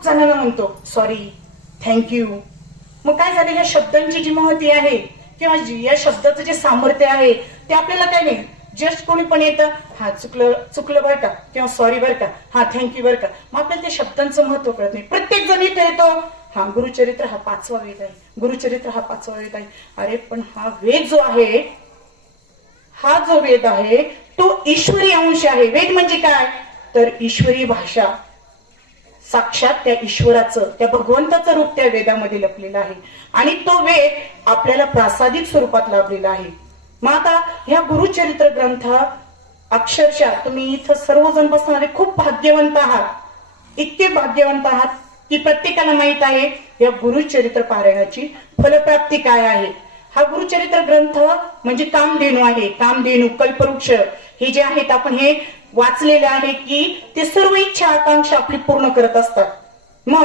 खूप जणांना म्हणतो सॉरी, थँक्यू. मग काय झालं, या शब्दांची जी महती आहे किंवा या शब्दाचं जे सामर्थ्य आहे ते आपल्याला काय नाही, जस्ट कोणी पण येतं, हा चुकलं बरं का, किंवा सॉरी बरं का, हा थँक्यू बरं का, मग आपल्याला त्या शब्दांचं महत्व कळत नाही. प्रत्येक जण इथे येतो, हा गुरुचरित्र हा 5वा वेद आहे, गुरुचरित्र हा 5वा वेद आहे. अरे पण हा वेद जो आहे, हा जो वेद आहे तो ईश्वरी अंश आहे. वेद म्हणजे काय, तर ईश्वरी भाषा, साक्षात त्या ईश्वराचं, त्या भगवंताचं रूप त्या वेदामध्ये लपलेलं आहे. आणि तो वेद आपल्याला प्रासादिक स्वरूपात लाभलेला आहे. मग आता ह्या गुरुचरित्र ग्रंथ अक्षरशः तुम्ही इथं सर्वजण बसणारे खूप भाग्यवंत आहात, इतके भाग्यवंत आहात की प्रत्येकाला माहित आहे या गुरुचरित्र पारायणाची फलप्राप्ती काय आहे. हा गुरुचरित्र ग्रंथ म्हणजे कामधेनू आहे. कामधेनू, कल्पवृक्ष हे जे आहेत, आपण हे वाचलेले आहे की ते सर्व इच्छा आकांक्षा आपली पूर्ण करत असतात. मग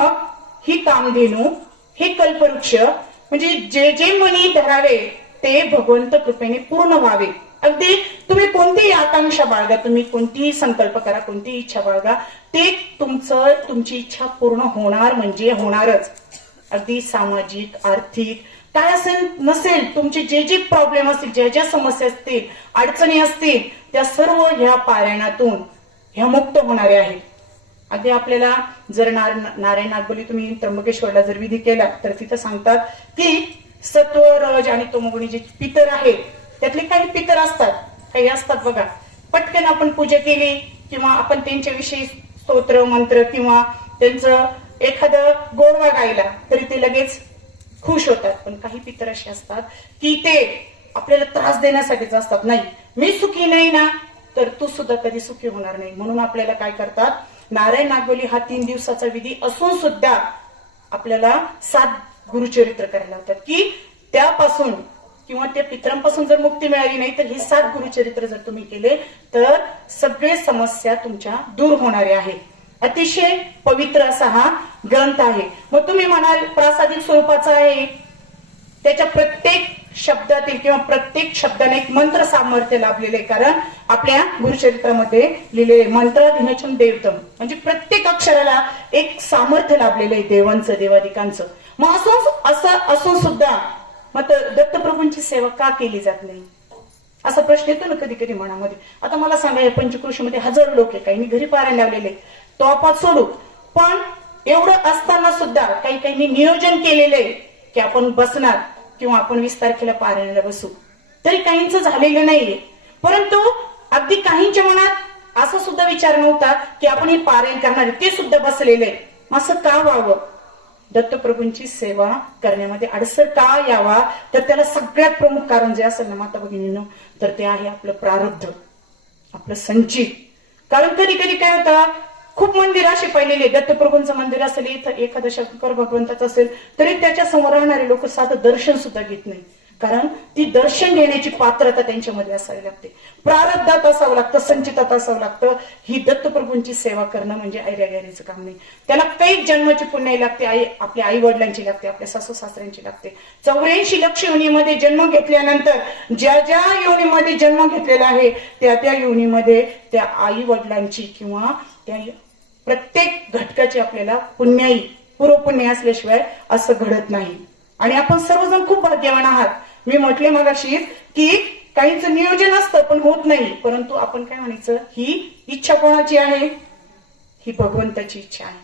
ही कामधेनू, हे कल्पवृक्ष म्हणजे जे जे मनी धरावे ते भगवंत कृपेने पूर्ण व्हावे. अगदी तुम्ही कोणतीही आकांक्षा बाळगा, तुम्ही कोणतीही संकल्प करा, कोणतीही इच्छा बाळगा, ते तुमची इच्छा पूर्ण होणार म्हणजे होणारच. अगदी सामाजिक, आर्थिक काय असेल नसेल, तुमचे जे जे प्रॉब्लेम असतील, ज्या ज्या समस्या असतील, अडचणी असतील, त्या सर्व ह्या पारायणातून ह्या मुक्त होणाऱ्या आहेत. अगदी आपल्याला जर नारायण नागबली तुम्ही त्र्यंबकेश्वरला जर विधी केला तर तिथं सांगतात की सत्व, रज आणि तमोगुणी जे पितर आहेत त्यातले काही पितर असतात, काही असतात बघा, पटकन आपण पूजा केली किंवा आपण त्यांच्याविषयी स्तोत्र मंत्र किंवा त्यांचं एखादं गोडवा गायला तरी ते लगेच खुश होतात. पण काही पितर असे असतात की ते आपल्याला त्रास देण्यासाठीच असतात. नाही, मी सुखी नाही ना तर तू सुद्धा कधी सुखी होणार नाही. म्हणून आपल्याला काय करतात, नारायण नागबली हा 3 दिवसाचा विधी असून सुद्धा आपल्याला 7 गुरुचरित्र करायला लावतात की त्यापासून किंवा त्या पितरांपासून जर मुक्ती मिळाली नाही तर हे 7 गुरुचरित्र जर तुम्ही केले तर सगळे समस्या तुमच्या दूर होणाऱ्या आहेत. अतिशय पवित्र असा हा ग्रंथ आहे. मग तुम्ही म्हणाल प्रासादिक स्वरूपाचा आहे, त्याच्या प्रत्येक शब्दातील किंवा प्रत्येक शब्दाने एक मंत्र सामर्थ्य लाभलेले, कारण आपल्या गुरुचरित्रामध्ये लिहिलेले मंत्राधीनचम देवतम म्हणजे प्रत्येक अक्षराला एक सामर्थ्य लाभलेलं आहे देवांचं, देवादिकांचं. मग असं असून सुद्धा मग दत्तप्रभूंची सेवा का केली जात नाही असा प्रश्न येतो ना कधी कधी मनामध्ये. आता मला सांगा, या पंचक्रोशीमध्ये हजारो लोक आहे, काही घरी पारायण लावलेले, तो आपण सोडू, पण एवढं असताना सुद्धा काही काहींनी नियोजन केलेलं आहे की आपण बसणार किंवा आपण 20 तारखेला पारायणाला बसू, तरी काहींचं झालेलं नाहीये. परंतु अगदी काहींच्या मनात असा सुद्धा विचार नव्हता की आपण हे पारायण करणार, ते सुद्धा बसलेले. असं का व्हावं, दत्तप्रभूंची सेवा करण्यामध्ये अडसर का यावा, तर त्याला सगळ्यात प्रमुख कारण जे असेल ना माता भगिनींनो, तर ते आहे आपलं प्रारब्ध, आपलं संचित. कारण कधी कधी काय होतं, खूप मंदिर असे पाहिलेले, दत्तप्रभूंचं मंदिर असेल, इथं एखादं शंकर भगवंताचं असेल तरी त्याच्या समोर राहणारे लोक साधं दर्शन सुद्धा घेत नाही. कारण ती दर्शन घेण्याची पात्रता त्यांच्यामध्ये असावी लागते, प्रारब्धात असावं लागतं, संचितात असावं लागतं. ही दत्तप्रभूंची सेवा करणं म्हणजे ऐऱ्यागैरीचं काम नाही. त्याला काही जन्माची पुण्याई लागते, आपल्या आई वडिलांची लागते, आपल्या सासू सासऱ्यांची लागते. 84 लक्ष योनीमध्ये जन्म घेतल्यानंतर ज्या ज्या योनीमध्ये जन्म घेतलेला आहे त्या त्या योनीमध्ये त्या आई वडिलांची किंवा त्या प्रत्येक घटकाची आपल्याला पुण्याई, पूर्वपुण्य असल्याशिवाय असं घडत नाही. आणि आपण सर्वजण खूप भाग्यवान आहात. मी म्हटले मगाशी की काहींचं नियोजन असतं पण होत नाही, परंतु आपण काय म्हणायचं, ही इच्छा कोणाची आहे, ही भगवंताची इच्छा आहे.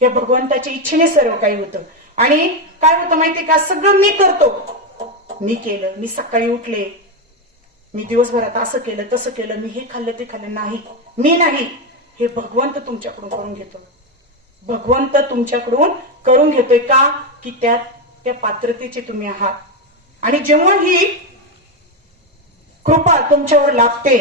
या भगवंताच्या इच्छेने सर्व काही होतं. आणि काय होतं माहितीये का, सगळं मी करतो, मी केलं, मी सकाळी उठले, मी दिवसभरात असं केलं तसं केलं, मी हे खाल्लं ते खाल्लं, नाही, मी नाही, हे भगवंत तुमच्याकडून करून घेतो. भगवंत तुमच्याकडून करून घेतोय का, की त्या पात्रतेचे तुम्ही आहात. आणि जेव्हा ही कृपा तुमच्यावर लाभते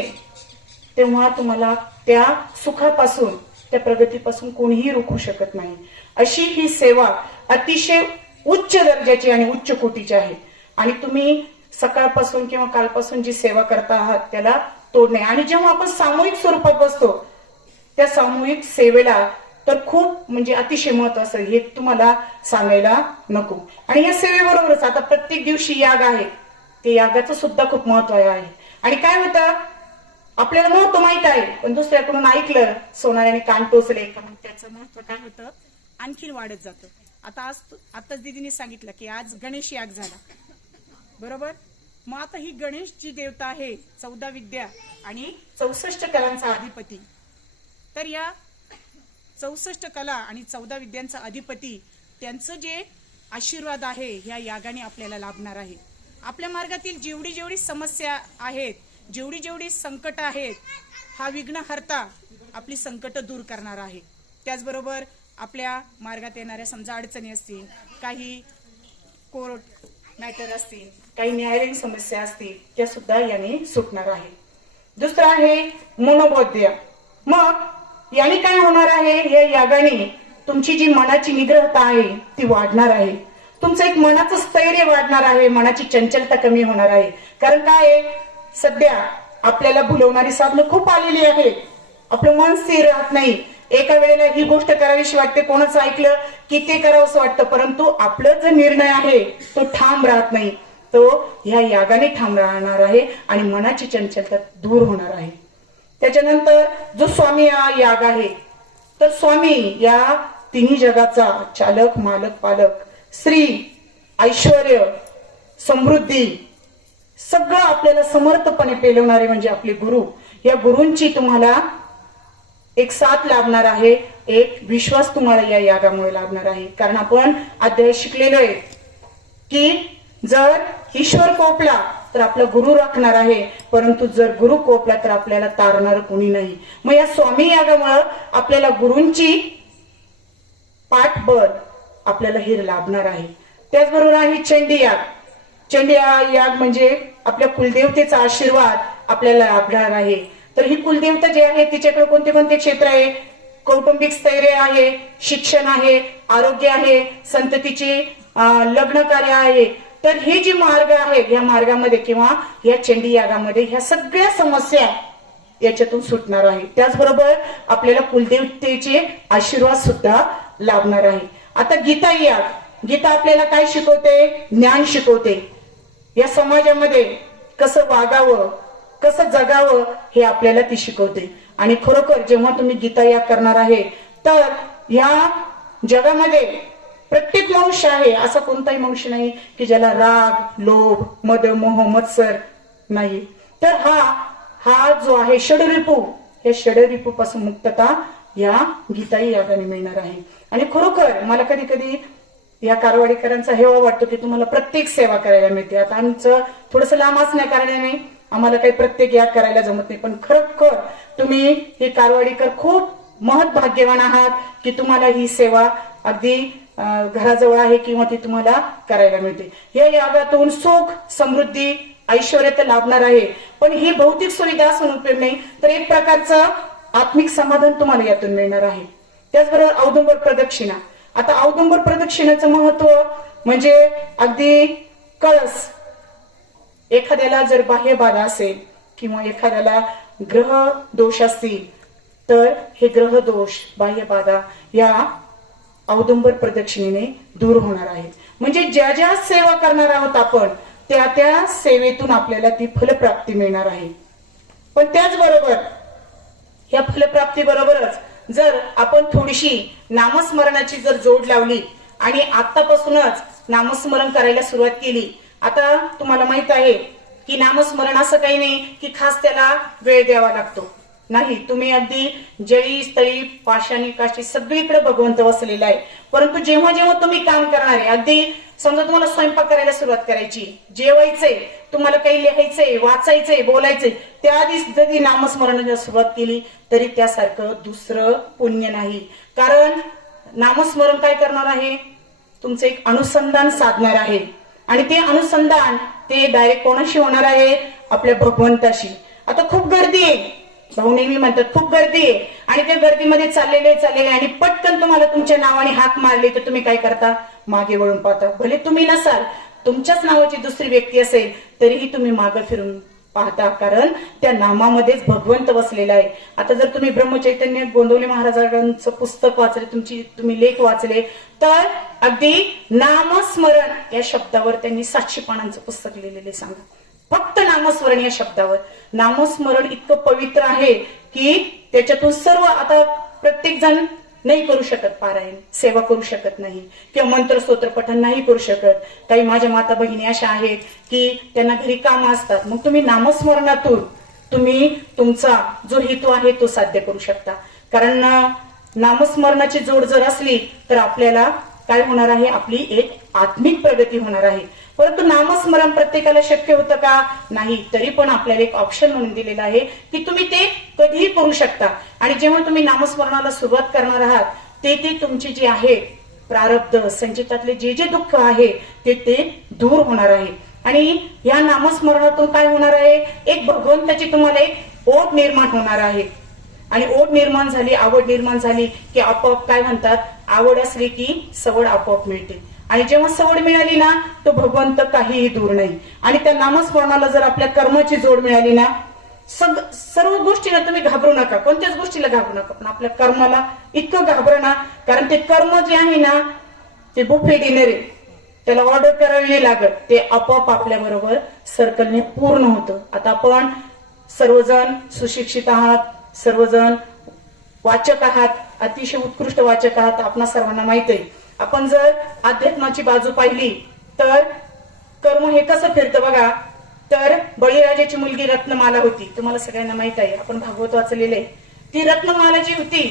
तेव्हा तुम्हाला त्या सुखापासून, त्या प्रगतीपासून कोणीही रोखू शकत नाही. अशी ही सेवा अतिशय उच्च दर्जाची आणि उच्च कोटीची आहे. आणि तुम्ही सकाळपासून किंवा कालपासून जी सेवा करता आहात त्याला तोड नाही. आणि जेव्हा आपण सामूहिक स्वरूपात बसतो त्या सामूहिक सेवेला तर खूप म्हणजे अतिशय महत्व असं, हे तुम्हाला सांगायला नको. आणि या सेवेबरोबरच आता प्रत्येक दिवशी याग आहे, ते यागाचं सुद्धा खूप महत्व आहे. आणि काय होतं, आपल्याला महत्व माहित आहे पण दुसऱ्याकडून ऐकलं, सोनाऱ्याने कान टोचले का, मग त्याचं महत्व काय होतं आणखीन वाढत जातं. आताच दीदीने सांगितलं की आज गणेश याग झाला, बरोबर. मग आता ही गणेश जी देवता आहे 14 विद्या आणि 64 कलांचा अधिपती, तर या 64 कला आणि 14 विद्यांचा अधिपती त्यांचं जे आशीर्वाद आहे ह्या यागाने आपल्याला लाभणार आहे. आपल्या मार्गातील जेवढी जेवढी समस्या आहेत, जेवढी जेवढी संकट आहेत, हा विघ्नहर्ता आपली संकट दूर करणार आहे. त्याचबरोबर आपल्या मार्गात येणाऱ्या समजा अडचणी असतील, काही कोर्ट मॅटर असतील, काही न्यायालयीन समस्या असतील, त्या सुद्धा याने सुटणार आहे. दुसरं आहे मनोबौद्ध्य. मग याने काय होणार आहे, या यागाने तुमची जी मनाची निग्रहता आहे ती वाढणार आहे. तुमचं एक मनाचं स्थैर्य वाढणार आहे, मनाची चंचलता कमी होणार आहे. कारण काय आहे, सध्या आपल्याला भुलवणारी साधनं खूप आलेली आहेत. आपलं मन स्थिर राहत नाही. एका वेळेला ही गोष्ट करावीशी वाटते, कोणाचं ऐकलं की ते करावंसं वाटतं, परंतु आपलं जो निर्णय आहे तो ठाम राहत नाही. तो ह्या यागाने ठाम राहणार आहे आणि मनाची चंचलता दूर होणार आहे. त्याच्यानंतर जो स्वामी याग आहे, तर स्वामी या तिन्ही जगाचा चालक, मालक, पालक, श्री, ऐश्वर्य, समृद्धी सगळं आपल्याला समर्थपणे पेलवणारे म्हणजे आपले गुरु. या गुरूंची तुम्हाला एक साथ लाभणार आहे, एक विश्वास तुम्हाला या यागामुळे लाभणार आहे. कारण आपण अध्याय शिकलेलो आहे की जर ईश्वर कोपला तर आपला गुरु राखणार आहे, परंतु जर गुरु कोपला तर आपल्याला तारणार कोणी नाही. मग या स्वामी यागामुळे आपल्याला गुरूंची पाठबळ आपल्याला हे लाभणार आहे. त्याचबरोबर आहे चंडी याग. चंडी याग म्हणजे आपल्या कुलदेवतेचा आशीर्वाद आपल्याला लाभणार आहे. तर ही कुलदेवता जी आहे तिच्याकडे कोणते कोणते क्षेत्र आहे, कौटुंबिक स्थैर्य आहे, शिक्षण आहे, आरोग्य आहे, संततीचे लग्न कार्य आहे. तर हे जे मार्ग आहेत या मार्गामध्ये किंवा या चंडी यागामध्ये ह्या सगळ्या समस्या याच्यातून सुटणार आहे. त्याचबरोबर आपल्याला कुलदेवतेचे आशीर्वाद सुद्धा लाभणार आहे. आता गीता याग, गीता आपल्याला काय शिकवते, ज्ञान शिकवते. या समाजामध्ये कसं वागावं, कसं जगावं हे आपल्याला ती शिकवते. आणि खरोखर जेव्हा तुम्ही गीता याग करणार आहे तर ह्या जगामध्ये प्रत्येक मनुष्य आहे, असा कोणताही मनुष्य नाही की ज्याला राग, लोभ, मद, मोह, मत्सर नाही. तर हा जो आहे षडरिपू, या षडरिपू पासून मुक्तता या गीताई यागाने मिळणार आहे. आणि खरोखर मला कधी कधी या कारवाडीकरांचा हेवा वाटतो की तुम्हाला प्रत्येक सेवा करायला मिळते. आता आमचं थोडंसं लांब असण्या कारणाने आम्हाला काही प्रत्येक याग करायला जमत नाही, पण खरोखर तुम्ही हे कारवाडीकर खूप महत्भाग्यवान आहात की तुम्हाला ही सेवा अगदी घराजवळ आहे किंवा ती तुम्हाला करायला मिळते. या यागातून सुख, समृद्धी, ऐश्वर्य तर लाभणार आहे, पण ही भौतिक सुविधा असून उपयोग नाही, तर एक प्रकारचं आत्मिक समाधान तुम्हाला यातून मिळणार आहे. त्याचबरोबर औदुंबर प्रदक्षिणा. आता औदुंबर प्रदक्षिणाचं महत्व म्हणजे अगदी कळस. एखाद्याला जर बाह्य बाधा असेल किंवा एखाद्याला ग्रह दोष असतील तर हे ग्रह दोष, बाह्य बाधा या औदुंबर प्रदक्षिणेने दूर होणार आहेत. म्हणजे ज्या ज्या सेवा करणार आहोत आपण त्या त्या सेवेतून आपल्याला ती फलप्राप्ती मिळणार आहे. पण त्याचबरोबर या फलप्राप्ती बरोबरच जर आपण थोडीशी नामस्मरणाची जर जोड लावली आणि आतापासूनच नामस्मरण करायला सुरुवात केली. आता तुम्हाला माहित आहे की नामस्मरण असं काही नाही की खास त्याला वेळ द्यावा लागतो, नाही. तुम्ही अगदी जळी, स्थळी, पाषाणी, काशी सगळीकडे भगवंत वसलेला आहे. परंतु जेव्हा जेव्हा तुम्ही काम करणार आहे, अगदी समजा तुम्हाला स्वयंपाक करायला सुरुवात करायची, जेवायचंय, तुम्हाला काही लिहायचंय, वाचायचंय, बोलायचंय, त्याआधीच जरी नामस्मरणाला सुरुवात केली तरी त्यासारखं दुसरं पुण्य नाही. कारण नामस्मरण काय करणार आहे, तुमचं एक अनुसंधान साधणार आहे. आणि ते अनुसंधान ते डायरेक्ट कोणाशी होणार आहे, आपल्या भगवंताशी. आता खूप गर्दी आहे, भाऊ नेहमी म्हणतात खूप गर्दी आहे, आणि त्या गर्दीमध्ये चाललेले आणि पटकन तुम्हाला तुमच्या नावाने हाक मारली तर तुम्ही काय करता, मागे वळून पाहता. भले तुम्ही नसाल, तुमच्याच नावाची दुसरी व्यक्ती असेल तरीही तुम्ही मागे फिरून पाहता, कारण त्या नामामध्येच भगवंत बसलेला आहे. आता जर तुम्ही ब्रह्मचैतन्य गोंदवले महाराजांचं पुस्तक वाचले, तुम्ही लेख वाचले तर अगदी नामस्मरण या शब्दावर त्यांनी 700 पानांचं पुस्तक लिहिलेले. सांगा, फक्त नामस्मरण या शब्दावर. नामस्मरण इतकं पवित्र आहे की त्याच्यातून सर्व, आता प्रत्येक जण नाही करू शकत पारायण, सेवा करू शकत नाही किंवा मंत्र स्तोत्र पठण नाही करू शकत. काही माझ्या माता भगिनी अशा आहेत की त्यांना घरी कामं असतात. मग तुम्ही नामस्मरणातून तुम्ही तुमचा जो हेतू आहे तो साध्य करू शकता. कारण नामस्मरणाची जोड जर असली तर आपल्याला काय होणार आहे, आपली एक आत्मिक प्रगती होणार आहे. परंतु नामस्मरण प्रत्येकाला शक्य होतं का? नाही. तरी पण आपल्याला एक ऑप्शन म्हणून दिलेलं आहे की तुम्ही ते कधीही करू शकता. आणि जेव्हा तुम्ही नामस्मरणाला सुरुवात करणार आहात ते तुमची जी आहे प्रारब्ध संचितातले जे जे दुःख आहे ते दूर होणार आहे. आणि या नामस्मरणातून काय होणार आहे, एक भगवंताची तुम्हाला एक ओढ निर्माण होणार आहे. आणि ओढ निर्माण झाली, आवड निर्माण झाली की आपोआप काय म्हणतात, आवड असली की सवड आपोआप मिळते. आणि जेव्हा सवड मिळाली ना तो भगवंत काहीही दूर नाही. आणि त्या नामस्मरणाला जर आपल्या कर्माची जोड मिळाली ना, सर्व गोष्टीला तुम्ही घाबरू नका, कोणत्याच गोष्टीला घाबरू नका, पण आपल्या कर्माला इतकं घाबरा ना. कारण ते कर्म जे आहे ना ते बुफे डिनर आहे, त्याला ऑर्डर करावी नाही लागत, ते आपोआप आपल्या बरोबर सर्कलने पूर्ण होतं. आता आपण सर्वजण सुशिक्षित आहात, सर्वजण वाचक आहात, अतिशय उत्कृष्ट वाचक आहात. आपणा सर्वांना माहित आहे, आपण जर अध्यात्माची बाजू पाहिली तर कर्म हे कसं फिरतं बघा. तर बळीराजाची मुलगी रत्नमाला होती, तुम्हाला सगळ्यांना माहित आहे, आपण भागवत वाचलेले. ती रत्नमाला जी होती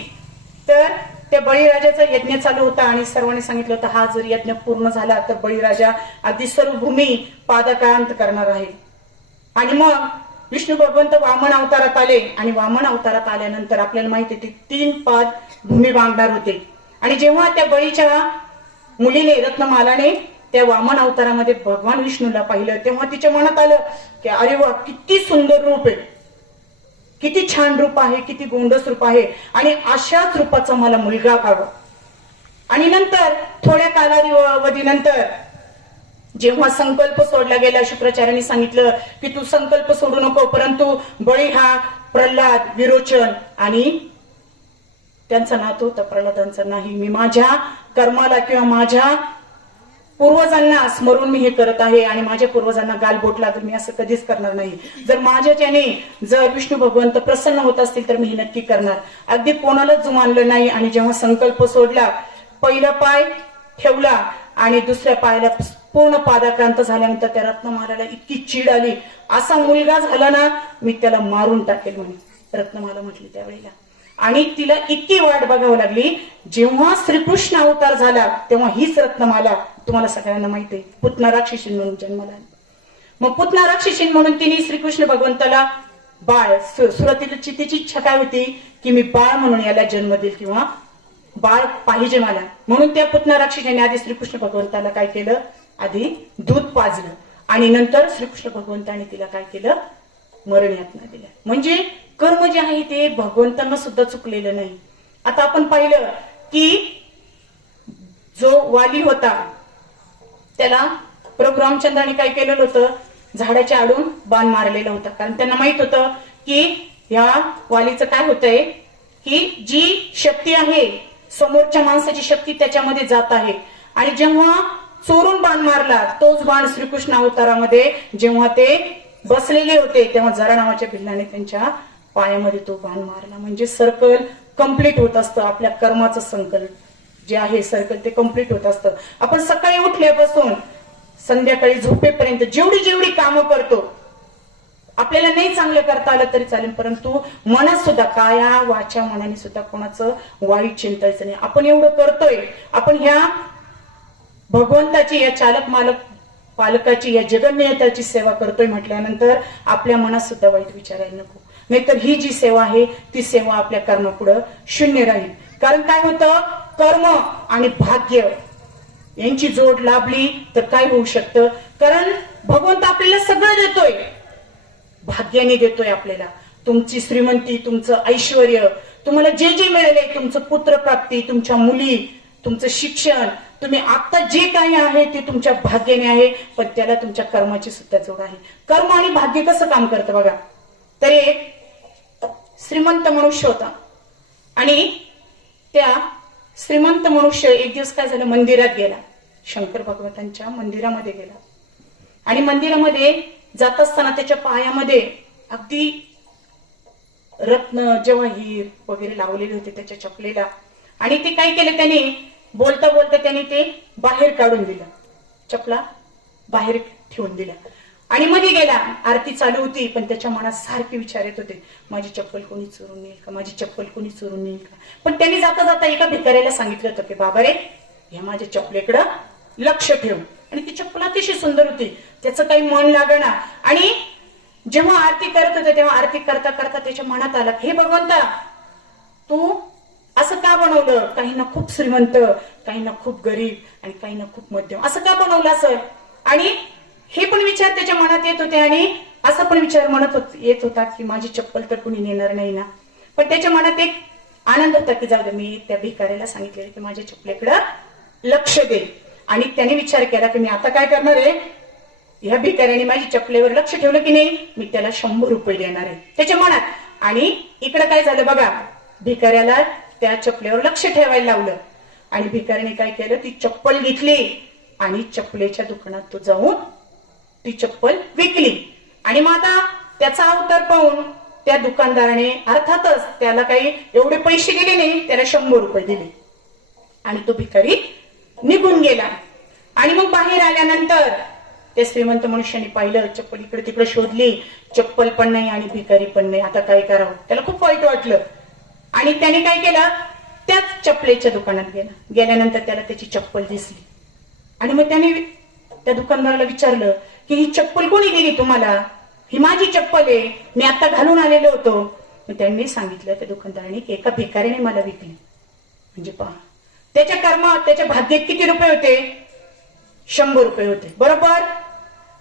तर त्या बळीराजाचा यज्ञ चालू होता आणि सर्वांनी सांगितलं होतं हा जर यज्ञ पूर्ण झाला तर बळीराजा अगदी सर्व भूमी पादकांत करणार आहे. आणि मग विष्णू भगवंत वामन अवतारात आले आणि वामन अवतारात आल्यानंतर आपल्याला माहिती आहे 3 पाद भूमी बांधणार होते. आणि जेव्हा त्या बळीच्या मुलीने रत्नमालाने त्या वामन अवतारामध्ये भगवान विष्णूला पाहिलं तेव्हा तिच्या मनात आलं की अरे वा, किती सुंदर रूप आहे, किती छान रूप आहे, किती गोंडस रूप आहे, आणि अशाच रूपाचा मला मुलगा व्हावा. आणि नंतर थोड्या कालावधीनंतर जेव्हा संकल्प सोडला गेला, शुक्राचार्यांनी सांगितलं की तू संकल्प सोडू नको, परंतु बळी हा प्रल्हाद, विरोचन आणि त्यांचा नातू होता प्रल्हादांचा नाही, मी माझ्या कर्माला किंवा माझ्या पूर्वजांना स्मरून मी हे करत आहे आणि माझ्या पूर्वजांना गालबोट लागेल, मी असं कधीच करणार नाही. जर माझ्याच्याने जर विष्णू भगवंत प्रसन्न होत असतील तर मी हे नक्की करणार. अगदी कोणालाच जुमानलं नाही. आणि जेव्हा संकल्प सोडला, पहिला पाय ठेवला आणि दुसऱ्या पायाला पूर्ण पादाक्रांत झाल्यानंतर त्या रत्नमालाला इतकी चीड आली, असा मुलगा झाला ना मी त्याला मारून टाकेल म्हणून रत्नमाला म्हटली त्यावेळेला. आणि तिला इतकी वाट बघावी लागली. जेव्हा श्रीकृष्ण अवतार झाला तेव्हा हीच रत्नमाला, तुम्हाला सगळ्यांना माहिती आहे, पुतना राक्षसीन म्हणून जन्माला आली. मग पुतना राक्षसीन म्हणून तिने श्रीकृष्ण भगवंताला बाळ, सुरुवातीची तिची इच्छा काय होती की मी बाळ म्हणून याला जन्म देईल किंवा बाळ पाहिजे मला, म्हणून त्या पुतना राक्षसीने आधी श्रीकृष्ण भगवंताला काय केलं, आधी दूध पाजलं आणि नंतर श्रीकृष्ण भगवंताने तिला काय केलं, मरण यातना दिल्या. म्हणजे कर्म जे आहे ते भगवंतांना सुद्धा चुकलेलं नाही. आता आपण पाहिलं की जो वाली होता त्याला प्रभू रामचंद्राने काय केलेलं होतं, झाडाच्या आडून बाण मारलेला होता. कारण त्यांना माहित होतं की या वालीचं काय होतंय की जी शक्ती आहे समोरच्या माणसाची शक्ती त्याच्यामध्ये जात आहे. आणि जेव्हा चोरून बाण मारला तोच बाण श्रीकृष्ण अवतारामध्ये जेव्हा ते बसलेले होते तेव्हा जरा नावाच्या भिल्लाने त्यांच्या पायामध्ये तो बाण मारला. म्हणजे सर्कल कंप्लीट होत असतं, आपल्या कर्माचं संकल्प जे आहे सर्कल ते कंप्लीट होत असतं. आपण सकाळी उठल्यापासून संध्याकाळी झोपेपर्यंत जेवढी जेवढी कामं करतो, आपल्याला नाही चांगलं करता आलं तरी चालेल, परंतु मनात सुद्धा काया वाचा मनाने सुद्धा कोणाचं वाईट चिंतायचं नाही. आपण एवढं करतोय, आपण ह्या भगवंताची, या चालक मालक पालकाची, या जगन्नियताची सेवा करतोय म्हटल्यानंतर आपल्या मनात सुद्धा वाईट विचारायला नको. नाहीतर ही जी सेवा आहे ती सेवा आपल्या कर्मापुढं शून्य राहील. कारण काय होतं, कर्म आणि भाग्य यांची जोड लाभली तर काय होऊ शकतं, कारण भगवंत आपल्याला सगळं देतोय, भाग्याने देतोय आपल्याला. तुमची श्रीमंती, तुमचं ऐश्वर, तुम्हाला जे जे मिळाले, तुमचं पुत्रप्राप्ती, तुमच्या मुली, तुमचं शिक्षण, तुम्ही आता जे काही आहे ते तुमच्या भाग्याने आहे, पण त्याला तुमच्या कर्माची सुद्धा जोड आहे. कर्म आणि भाग्य कसं काम करतं बघा. तर एक श्रीमंत मनुष्य होता आणि त्या श्रीमंत मनुष्य एक दिवस काय झालं, मंदिरात गेला, शंकर भगवंतांच्या मंदिरामध्ये गेला. आणि मंदिरामध्ये जात असताना त्याच्या पायामध्ये अगदी रत्न जवाहीर वगैरे लावलेले होते त्याच्या चपलेला. आणि ते काय केलं त्याने, बोलता बोलता त्याने ते बाहेर काढून दिलं, चपला बाहेर ठेवून दिल्या आणि मध्ये गेला. आरती चालू होती, पण त्याच्या मनात सारखे विचार येत होते, माझी चप्पल कोणी चोरून नेईल का, माझी चप्पल कोणी चोरून नेईल का. पण त्यांनी जाता जाता एका भिकाऱ्याला सांगितलं होतं की बाबा रे, ह्या माझ्या चप्पलेकडं लक्ष ठेव. आणि ती चप्पल अतिशय सुंदर होती, त्याचं काही मन लागणार. आणि जेव्हा आरती करत होते तेव्हा आरती करता करता त्याच्या मनात आलं, हे भगवंता, तू असं का बनवलं, काहींना खूप श्रीमंत, काहींना खूप गरीब आणि काहींना खूप मध्यम, असं का बनवलं असेल. आणि हे पण विचार त्याच्या मनात येत होते आणि असा पण विचार येत होता की माझी चप्पल तर कुणी नेणार नाही ना. पण त्याच्या मनात एक आनंद होता की जाऊ दे, मी त्या भिकाऱ्याला सांगितले की माझ्या चप्पलेकडे लक्ष दे. आणि त्याने विचार केला की मी आता काय करणार आहे, ह्या भिकाऱ्याने माझी चप्पलेवर लक्ष ठेवलं की नाही, मी त्याला 100 रुपये देणार आहे त्याच्या मनात. आणि इकडे काय झालं बघा, भिकाऱ्याला त्या चप्पलेवर लक्ष ठेवायला लावलं आणि भिकाऱ्याने काय केलं, ती चप्पल घेतली आणि चप्पलेच्या दुकानात तो जाऊन ती चप्पल विकली. आणि मग आता त्याचा अवतार पाहून त्या दुकानदाराने अर्थातच त्याला काही एवढे पैसे दिले नाही, त्याला 100 रुपये दिले आणि तो भिकारी निघून गेला. आणि मग बाहेर आल्यानंतर त्या श्रीमंत मनुष्याने पाहिलं, चप्पल इकडे तिकडे शोधली, चप्पल पण नाही आणि भिकारी पण नाही, आता काय करावं, त्याला खूप वाईट वाटलं. आणि त्याने काय केलं, त्याच चप्पलेच्या दुकानात गेल्यानंतर त्याला त्याची चप्पल दिसली. आणि मग त्याने त्या दुकानदाराला विचारलं की ही चप्पल कोणी दिली तुम्हाला, ही माझी चप्पल आहे, मी आता घालून आलेलो होतो. मग त्यांनी सांगितलं त्या दुकानदाराने की एका भिकाऱ्याने मला विकली. म्हणजे पहा, त्याच्या कर्मात, त्याच्या भाग्यात किती रुपये होते, 100 रुपये होते, बरोबर.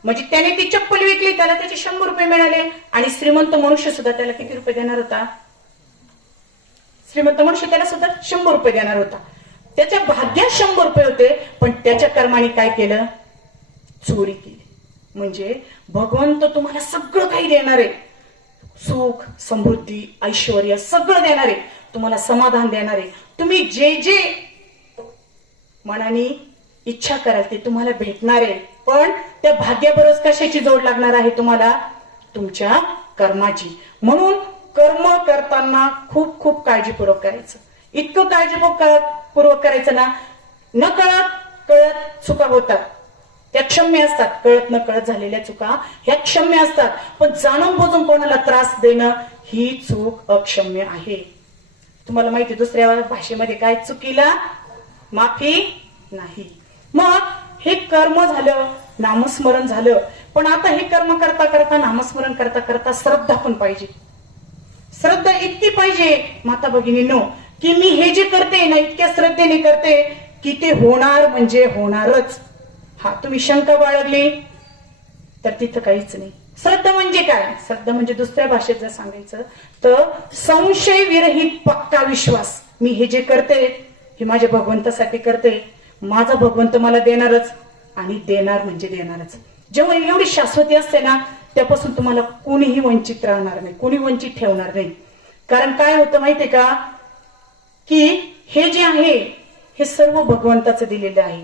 म्हणजे त्याने ती चप्पल विकली, त्याला त्याचे 100 रुपये मिळाले. आणि श्रीमंत मनुष्य सुद्धा त्याला किती रुपये देणार होता, श्रीमंत मनुष्य त्याला सुद्धा 100 रुपये देणार होता. त्याच्या भाग्यात 100 रुपये होते, पण त्याच्या कर्माने काय केलं, चोरी केली. म्हणजे भगवंत तुम्हाला सगळं काही देणार आहे, सुख, समृद्धी, ऐश्वर्य सगळं देणार आहे, तुम्हाला समाधान देणार आहे. तुम्ही जे जे मनाने इच्छा कराल ते तुम्हाला भेटणार आहे. पण त्या भाग्याबरोबर कशाची जोड लागणार आहे तुम्हाला, तुमच्या कर्माची. म्हणून कर्म करताना खूप खूप काळजीपूर्वक करायचं, इतकं काळजीपूर्वक करायचं ना, न कळत चुका होतात, त्या क्षम्य असतात. कळत न कळत झालेल्या चुका ह्या क्षम्य असतात, पण जाणून बुजून कोणाला त्रास देणं ही चूक अक्षम्य आहे. तुम्हाला माहिती दुसऱ्या भाषेमध्ये काय, चुकीला माफी नाही. मग हे कर्म झालं, नामस्मरण झालं, पण आता हे कर्म करता करता, नामस्मरण करता करता श्रद्धा पण पाहिजे. श्रद्धा इतकी पाहिजे माता भगिनींनो, की मी हे जे करते ना, इतक्या श्रद्धेने करते की ते होणार म्हणजे होणारच. हा, तुम्ही शंका बाळगली तर तिथं काहीच नाही. श्रद्धा म्हणजे काय, श्रद्धा म्हणजे दुसऱ्या भाषेत जर सांगायचं तर संशय विरहित पक्का विश्वास. मी हे जे करते हे माझ्या भगवंतासाठी करते, माझा भगवंत मला देणारच आणि देणार म्हणजे देणारच. जेव्हा एवढी शाश्वती असते ना, त्यापासून तुम्हाला कोणीही वंचित राहणार नाही, कोणी वंचित ठेवणार नाही. कारण काय होतं माहितीये का, की हे जे आहे हे सर्व भगवंताचं दिलेलं आहे.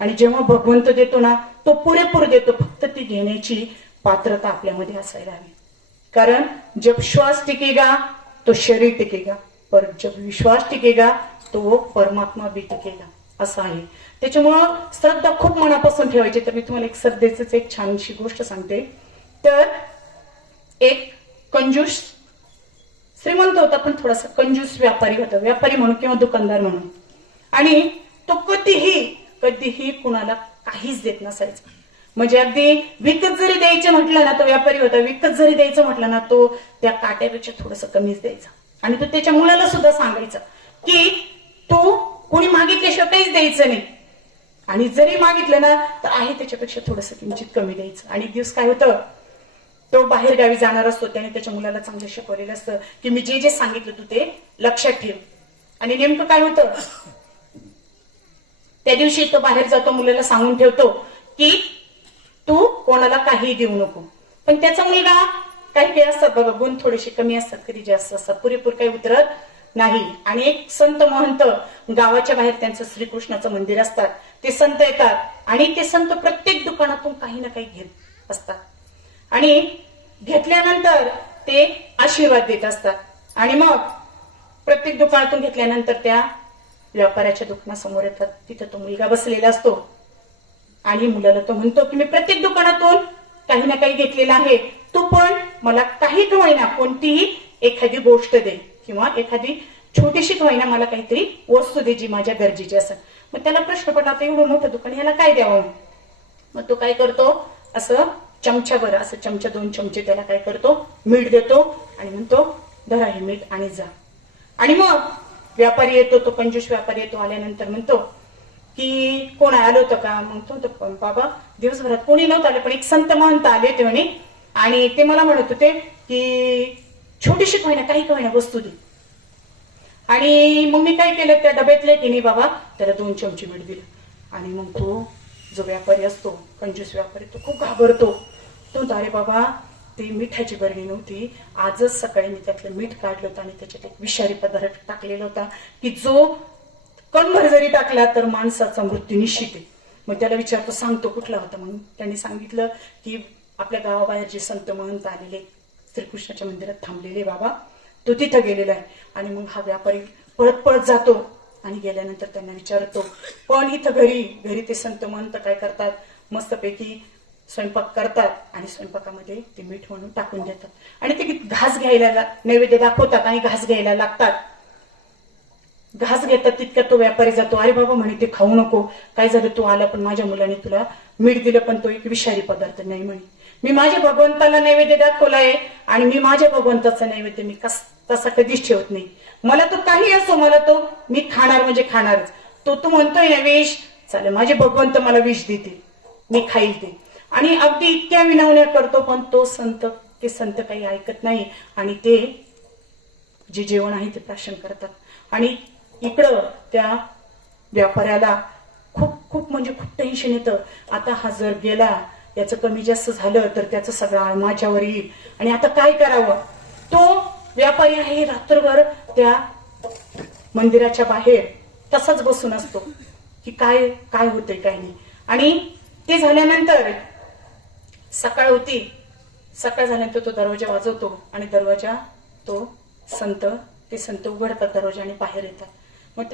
आणि जेव्हा भगवंत देतो ना, तो पुरेपूर देतो, फक्त ती घेण्याची पात्रता आपल्यामध्ये असायला हवी. कारण जब श्वास टिकेगा तो शरीर टिकेगा, पर जब विश्वास टिकेगा तो परमात्मा भी टिकेगा, असं आहे. त्याच्यामुळं श्रद्धा खूप मनापासून ठेवायची. तर मी तुम्हाला एक श्रद्धेच एक छानशी गोष्ट सांगते. तर एक कंजूस श्रीमंत होता, पण थोडासा कंजूस व्यापारी होता, व्यापारी म्हणून किंवा दुकानदार म्हणून. आणि तो कधीही कुणाला काहीच देत नसायचा. म्हणजे अगदी विकत जरी द्यायचं म्हटलं ना, तो व्यापारी होता, विकत जरी द्यायचं म्हटलं ना, तो त्या काट्यापेक्षा थोडस कमीच द्यायचा. आणि तो त्याच्या मुलाला सुद्धा सांगायचा की तू कोणी मागितल्याशिवाय काहीच द्यायचं नाही, आणि जरी मागितलं ना तर आहे त्याच्यापेक्षा थोडस किंचित कमी द्यायचं. आणि दिवस काय होतं, तो बाहेर गावी जाणार असतो, त्याने त्याच्या मुलाला चांगलं शिकवलेलं असतं की मी जे जे सांगितलं तू ते लक्षात ठेव. आणि नेमकं काय होतं, त्या दिवशी तो बाहेर जातो, मुलाला सांगून ठेवतो की तू कोणाला काही देऊ नको. पण त्याचा मुलगा, काही असतात बघा गुण थोडेसे कमी असतात, कधी जास्त असतात, पुरेपूर काही उतरत नाही. आणि एक संत महंत गावाच्या बाहेर त्यांचं श्रीकृष्णाचं मंदिर असतात, ते संत येतात आणि ते संत प्रत्येक दुकानातून काही ना काही घेत असतात. आणि घेतल्यानंतर ते आशीर्वाद देत असतात. आणि मग प्रत्येक दुकानातून घेतल्यानंतर त्या व्यापाऱ्याच्या दुकानासमोर येतात. तिथं तो मुलगा बसलेला असतो आणि मुलाला तो म्हणतो की मी प्रत्येक दुकानातून काही ना काही घेतलेलं आहे, तू पण मला काही का होईना कोणतीही एखादी गोष्ट दे किंवा एखादी छोटीशी का होईना मला काहीतरी वस्तू दे जी माझ्या गरजेची असेल. मग त्याला प्रश्न पडला, आता एवढं मोठं दुकान याला काय द्यावं. मग तो काय करतो, असं चमच्याभर असं चमचा 2 चमचे त्याला काय करतो, मीठ देतो आणि म्हणतो धरा हे मीठ आणि जा. आणि मग व्यापारी येतो, तो कंजूस व्यापारी येतो. आल्यानंतर म्हणतो की कोण आलं होतं का. मग तो बाबा दिवसभरात कोणी नव्हतं आले, पण एक संत महंत आले होते म्हणे आणि ते मला म्हणत होते की छोटीशी का होईना काही का होईना वस्तू दे. आणि मग मी काय केलं, त्या डब्यातले की नाही बाबा त्याला 2 चमचे मीठ दिलं. आणि मग तो जो व्यापारी असतो कंजूस व्यापारी तो खूप घाबरतो. तो अरे बाबा ती मिठाची बरणी नव्हती, आजच सकाळी मी त्यातलं मीठ काढलं होतं आणि त्याच्यात एक विषारी पदार्थ टाकलेला होता की जो कणभर जरी टाकला तर माणसाचा मृत्यू निश्चित आहे. मग त्याला विचारतो सांगतो कुठला होता. मग त्यांनी सांगितलं की आपल्या गावाबाहेर जे संत महंत आलेले श्रीकृष्णाच्या मंदिरात थांबलेले बाबा, तो तिथं गेलेला आहे. आणि मग हा व्यापारी पळत पळत जातो आणि गेल्यानंतर त्यांना विचारतो, पण इथं घरी ते संत महंत काय करतात, मस्तपैकी स्वयंपाक करतात आणि स्वयंपाकामध्ये ते मीठ म्हणून टाकून देतात आणि ते घास घ्यायला नैवेद्य दाखवतात आणि घास घ्यायला लागतात. घास घेतात तितक्यात तो व्यापारी जातो. अरे बाबा म्हणे ते खाऊ नको, काय झालं तू आला पण माझ्या मुलाने तुला मीठ दिलं पण तो एक विषारी पदार्थ नाही म्हणे. मी माझ्या भगवंताला नैवेद्य दाखवलाय आणि मी माझ्या भगवंताचा नैवेद्य मी तसा कधीच ठेवत नाही. मला तो काही असो, मला तो मी खाणार म्हणजे खाणारच. तू म्हणतोय ना विष, चालेल माझे भगवंत मला विष देतील, मी खाईल ते. आणि अगदी इतक्या विनवण्या करतो पण ते संत काही ऐकत नाही आणि ते जे जेवण आहे ते प्राशन करतात. आणि इकडं त्या व्यापाऱ्याला खूप म्हणजे खूप टेन्शन येतं. आता हा जर गेला, याचं कमी जास्त झालं तर त्याचं सगळं माझ्यावर येईल आणि आता काय करावं. तो व्यापारी आहे रात्रभर त्या मंदिराच्या बाहेर तसाच बसून असतो की काय काय होतंय काय नाही. आणि ते झाल्यानंतर सकाळ होती. सकाळ झाल्यानंतर तो दरवाजा वाजवतो आणि दरवाजा ते संत उघडतात दरवाजा आणि बाहेर येतात. मग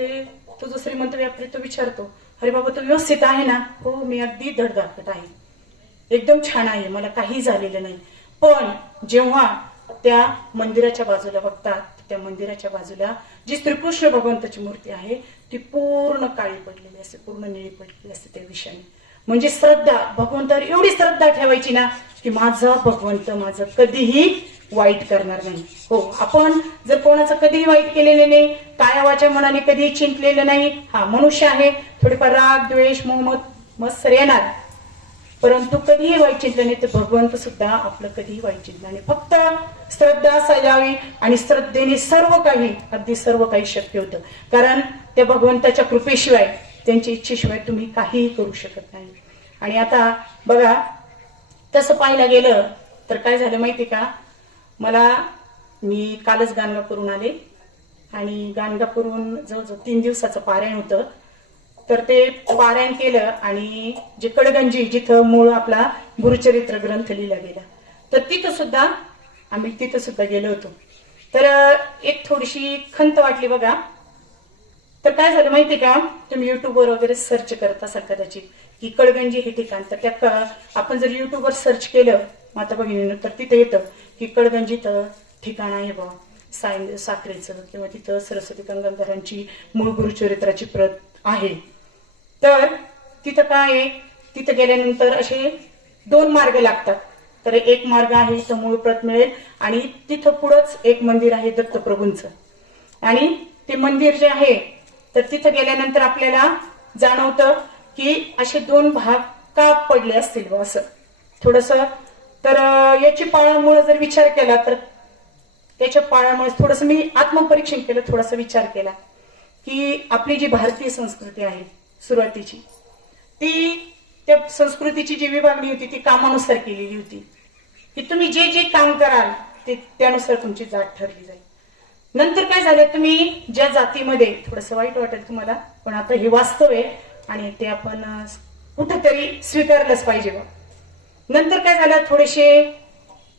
तो जो श्रीमंत व्यापारी तो विचारतो, अरे बाबा तू व्यवस्थित आहे ना. हो मी अगदी धडधाकट आहे, एकदम छान आहे, मला काही झालेलं नाही. पण जेव्हा त्या मंदिराच्या बाजूला बघतात, त्या मंदिराच्या बाजूला जी श्रीकृष्ण भगवंताची मूर्ती आहे ती पूर्ण काळी पडलेली असते, पूर्ण निळी पडलेली असते त्या विषयाने. म्हणजे श्रद्धा, भगवंतावर एवढी श्रद्धा ठेवायची ना की माझा भगवंत माझं कधीही वाईट करणार नाही. हो, आपण जर कोणाचं कधीही वाईट केलेलं नाही, काया वाच्या मनाने कधीही चिंतलेलं नाही. हा मनुष्य आहे, थोडीफार राग द्वेष मोह मत्सर येणार, परंतु कधीही वाईट चिंतलं नाही तर भगवंत सुद्धा आपलं कधीही वाईट चिंतलं नाही. फक्त श्रद्धा सजावी आणि श्रद्धेने सर्व काही, अगदी सर्व काही शक्य होतं. कारण त्या भगवंताच्या कृपेशिवाय, त्यांच्या इच्छेशिवाय तुम्ही काहीही करू शकत नाही. आणि आता बघा तसं पाहायला गेलं तर काय झालं माहिती का, मी कालच गाणगापूरून आले आणि गाणगापूरून जवळजवळ 3 दिवसाचं पारायण होतं. तर ते पारायण केलं आणि जे कडगंजी जिथं मूळ आपला गुरुचरित्र ग्रंथ लिहिला गेला, तर तिथं सुद्धा गेलो होतो. तर एक थोडीशी खंत वाटली बघा. तर काय झालं माहिती का, तुम्ही युट्यूबवर वगैरे सर्च करत असाल कदाचित की कडगंजी हे ठिकाण, तर त्या आपण जर युट्यूबवर सर्च केलं माता भगिनीनं तर तिथे येतं की कडगंजीचं ठिकाण आहे बा साखरेचं, किंवा तिथं सरस्वती गंगाधरांची मूळ गुरुचरित्राची प्रत आहे. तर तिथं काय आहे, तिथं गेल्यानंतर असे 2 मार्ग लागतात. तर एक मार्ग आहे इथं मूळ प्रत मिळेल आणि तिथं पुढंच एक मंदिर आहे दत्तप्रभूंचं. आणि ते मंदिर जे आहे तर तिथं गेल्यानंतर आपल्याला जाणवतं की असे 2 भाग का पडले असतील असं थोडस. तर याची पाळामुळे जर विचार केला तर त्याच्या पाळामुळे थोडस मी आत्मपरीक्षण केलं, थोडासा विचार केला की आपली जी भारतीय संस्कृती आहे सुरुवातीची, ती त्या संस्कृतीची जी विभागणी होती ती कामानुसार केलेली होती की तुम्ही जे जे काम कराल ते त्यानुसार तुमची जात ठरली जाईल. नंतर काय झालं, तुम्ही ज्या जातीमध्ये, थोडस वाईट वाटेल तुम्हाला पण आता हे वास्तव आहे आणि ते आपण कुठेतरी स्वीकारलंच पाहिजे बा. नंतर काय झालं, थोडेसे